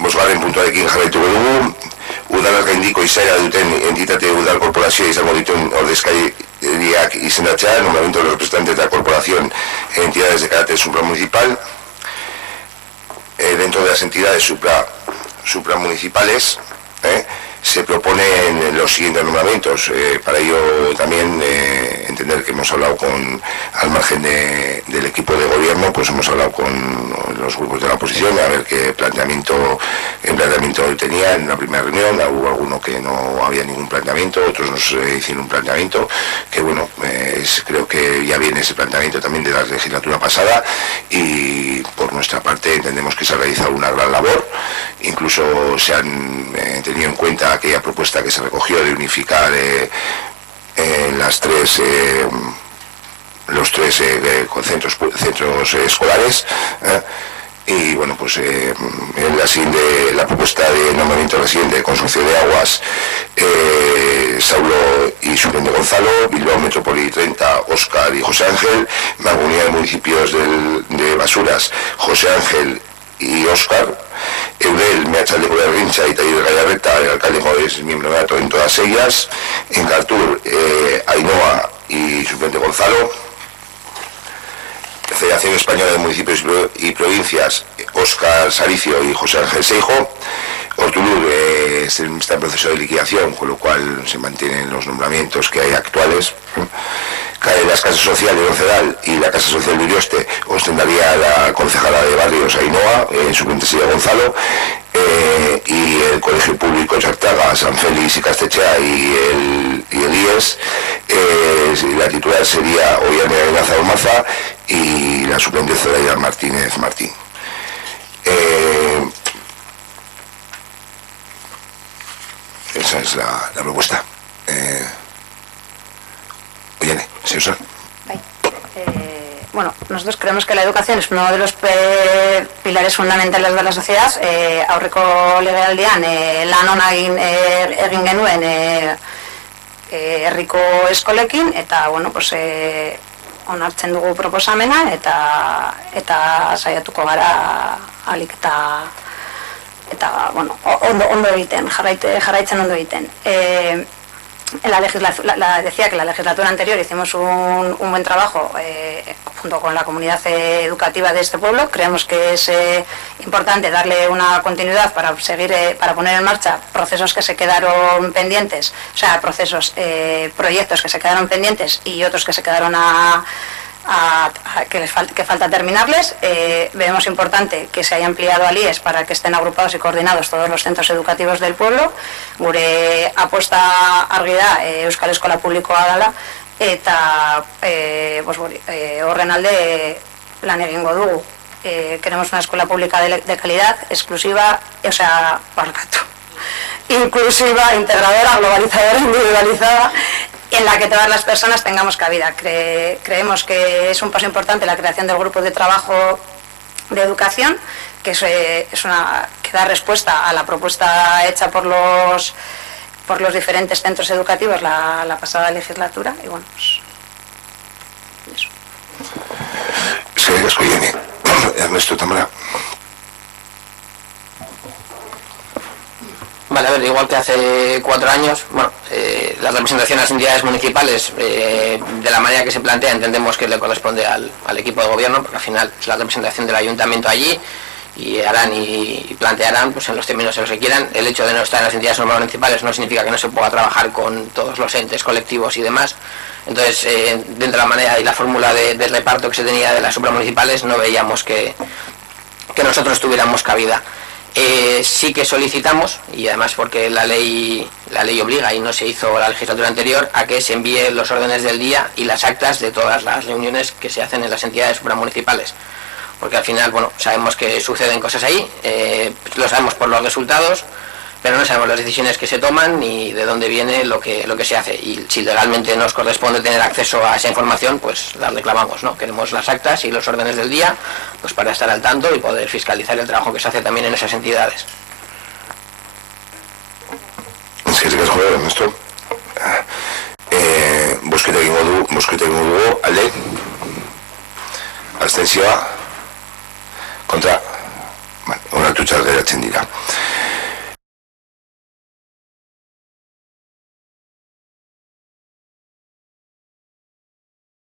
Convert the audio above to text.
bosgarren puntuarekin jarraituko dugu. Udalak gaindiko izaera duten entitate udal korporazioa izango dituen ordezkariak izendatzea, nombramiento de los representantes de la corporación en entidades de carácter supramunicipal. Dentro de las entidades supramunicipales se proponen los siguientes nombramientos. Para ello también entender que hemos hablado al margen del equipo de gobierno, pues hemos hablado con los grupos de la oposición a ver qué planteamiento tenía en la primera reunión. Hubo alguno que no había ningún planteamiento, otros nos hicieron un planteamiento que bueno, creo que ya viene ese planteamiento también de la legislatura pasada, y por nuestra parte entendemos que se ha realizado una gran labor. Incluso se han tenido en cuenta aquella propuesta que se recogió de unificar los tres centros escolares, y bueno, pues la propuesta de nombramiento de residente de Consorcio de Aguas, Saulo y suplente Gonzalo; Bilbao Metrópoli 30, Óscar y José Ángel; Mancomunidad de Municipios de Basuras, José Ángel y Óscar; Eudel, Meachaldeko de Rincha y Taller de Gallarreta, el alcalde es miembro nato en todas ellas; en Cartur, Ainhoa y suplente Gonzalo; Federación Española de Municipios y Provincias, Óscar Saricio y José Ángel Seijo; Ortulur está en proceso de liquidación, con lo cual se mantienen los nombramientos que hay actuales. Las casas sociales de Roncedal y la casa social de Urioste ostentaría la concejala de barrios Ainhoa, suplente sería Gonzalo, y el colegio público Chartaga, San Félix y Castechea y el IES, la titular sería Ollane Arenaza Ormaza y la suplente Zoraida Martínez Martín. Esa es la propuesta. Ollane, ¿sí usa? Bueno, nosotros creemos que la educación es uno de los pilares fundamentales de la sociedad. Aurreko legealdian lan ona egin genuen herriko eskolekin, eta bueno, pues onartzen dugu proposamena eta saiatuko gara alik eta bueno, ondo egiten, jarraitzen ondo egiten. Decía que la legislatura anterior hicimos un buen trabajo junto con la comunidad educativa de este pueblo. Creemos que es importante darle una continuidad para poner en marcha procesos que se quedaron pendientes, o sea, proyectos que se quedaron pendientes y otros que se quedaron que falta terminarles. Vemos importante que se haya ampliado al IES para que estén agrupados y coordinados todos los centros educativos del pueblo. Gure apuesta argi da Euskal Eskola Publikoa dela, eta horren alde lan egingo dugu. Queremos una escuela pública de calidad, exclusiva, o sea, inclusiva, integradora, globalizadora, individualizada, en la que todas las personas tengamos cabida. Creemos que es un paso importante la creación del grupo de trabajo de educación, que que da respuesta a la propuesta hecha por los diferentes centros educativos la pasada legislatura, y bueno, pues eso. Sí, Ollane. Ernesto Tamara. Vale, a ver, igual que hace 4 años, bueno, la representación de las entidades municipales, de la manera que se plantea, entendemos que le corresponde al equipo de gobierno, porque al final es la representación del ayuntamiento allí, y harán y plantearán pues en los términos en los que quieran. El hecho de no estar en las entidades municipales no significa que no se pueda trabajar con todos los entes colectivos y demás. Entonces, dentro de la manera y la fórmula de reparto que se tenía de las supramunicipales, no veíamos que nosotros tuviéramos cabida. Sí que solicitamos, y además porque la ley obliga y no se hizo la legislatura anterior, a que se envíen los órdenes del día y las actas de todas las reuniones que se hacen en las entidades supramunicipales, porque al final, bueno, sabemos que suceden cosas ahí, lo sabemos por los resultados, pero no sabemos las decisiones que se toman ni de dónde viene lo que se hace, y si legalmente nos corresponde tener acceso a esa información, pues la reclamamos, ¿no? Queremos las actas y los órdenes del día, pues para estar al tanto y poder fiscalizar el trabajo que se hace también en esas entidades. Ernesto. Bozketa egingo dugu, alde, abstentzioa, kontra, onartu atutxas geratzen dira.